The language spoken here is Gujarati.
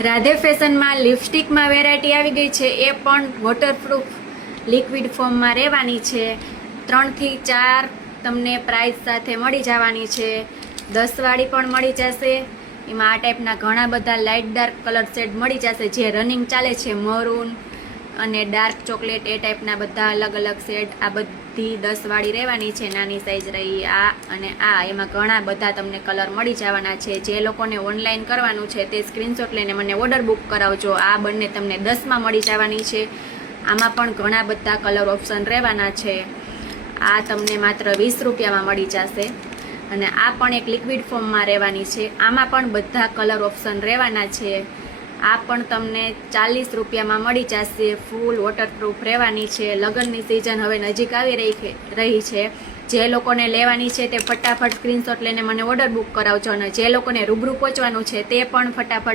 રાધે ફેશનમાં લિપસ્ટિકમાં વેરાયટી આવી ગઈ છે, એ પણ વોટરપ્રૂફ લિક્વિડ ફોર્મમાં રહેવાની છે. 3 થી 4 તમને પ્રાઇસ સાથે મળી જવાની છે. 10 વાળી પણ મળી જશે. એમાં આ ટાઈપના ઘણા બધા લાઇટ ડાર્ક કલર શેડ મળી જશે, જે રનિંગ ચાલે છે. મરૂન અને ડાર્ક ચોકલેટ એ ટાઈપના બધા અલગ અલગ શેડ. આ બધી 10 વાળી રહેવાની છે. નાની સાઈઝ રહી આ અને આ, એમાં ઘણા બધા તમને કલર મળી જવાના છે. જે લોકોને ઓનલાઈન કરવાનું છે તે સ્ક્રીનશોટ લઈને મને ઓર્ડર બુક કરાવજો. આ બંને તમને 10માં મળી જવાની છે. આમાં પણ ઘણા બધા કલર ઓપ્શન રહેવાના છે. આ તમને માત્ર 20 રૂપિયામાં મળી જશે. અને આ પણ એક લિક્વિડ ફોર્મમાં રહેવાની છે. આમાં પણ બધા કલર ઓપ્શન રહેવાના છે. આ પણ તમને 40 રૂપિયામાં મળી જશે. ફૂલ વોટરપ્રૂફ રહેવાની છે. લગ્નની સિઝન હવે નજીક આવી રહી છે. જે લોકોને લેવાની છે તે ફટાફટ સ્ક્રીનશોટ લઈને મને ઓર્ડર બુક કરાવજો. અને જે લોકોને રૂબરૂ પહોંચવાનું છે તે પણ ફટાફટ